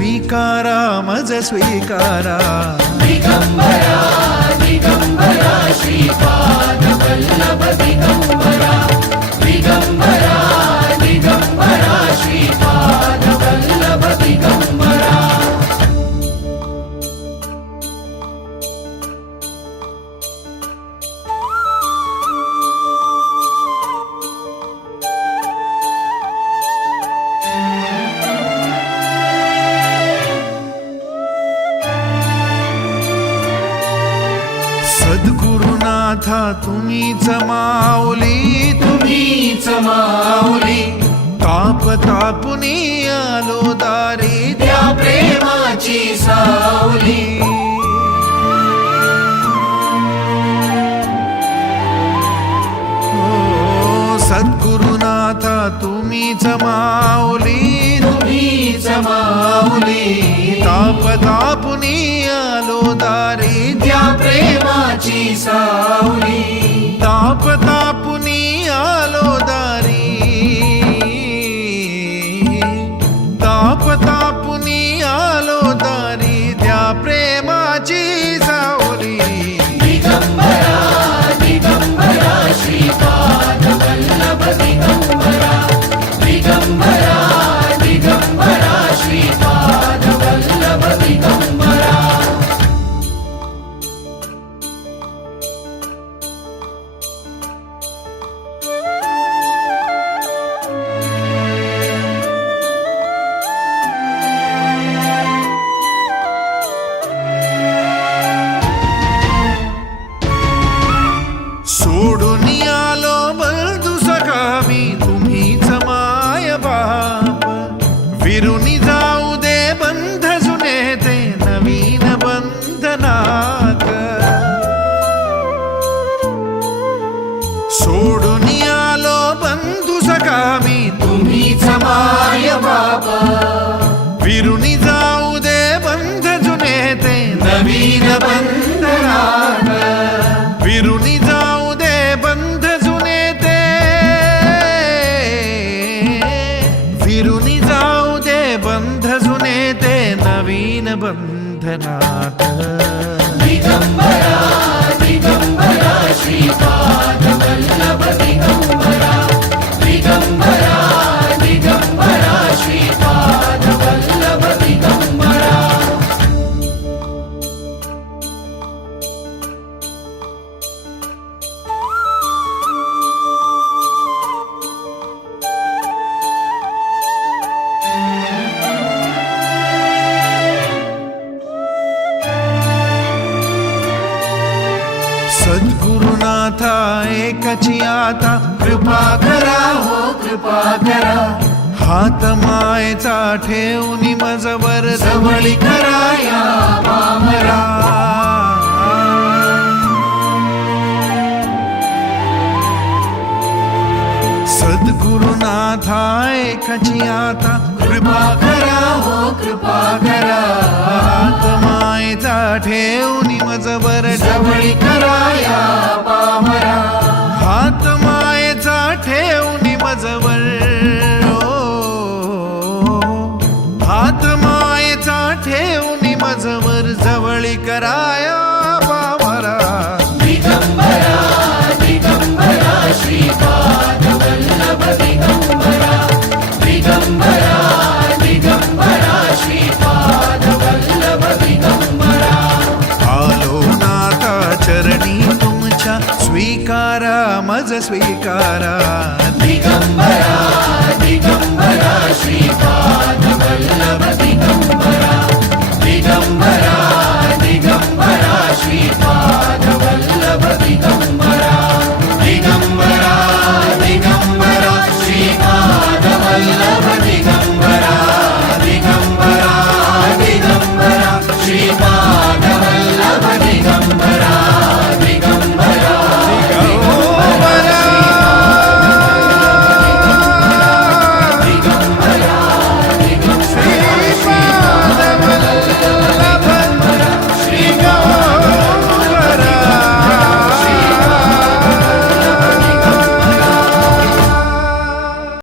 स्वीकारा मज स्वीकारा दिगंबरा दिगंबरा श्रीपाद वल्लभ दिगंबरा दिगंबरा सद्गुरुनाथा तुम्हीच माऊली तुम्हीच माऊली ताप तापुनी आलो दारी त्या प्रेमाची सावली. सद्गुरुनाथा तुम्हीच माऊली तुम्हीच माऊली ताप तापुनी आलो दारी त्या प्रेम सावली ताप सोडून आलो बंधू सखा मी. तुम्हीच माय बाबा. विरुनी जाऊ दे बंध जुने ते. नवीन बंधनात विरुनी जाऊ दे बंध जुने ते. विरुनी जाऊ दे बंध जुने ते. नवीन बंधनात. दिगंबरा दिगंबरा श्रीपाद. वल्लभ दिगंबरा एकची आता. कृपा करा हो कृपा करा. हात मायचा ठेवून मजवर जवळी करा या पामरा सद्गुरुनाथा एकाची आता. कृपा करा हो कृपा करा. हात मायचा ठेवून मजवर जवळी करा या స్వీకార మజ స్వీకార దిగంబరా దిగంబరా శ్రీపాదవల్ల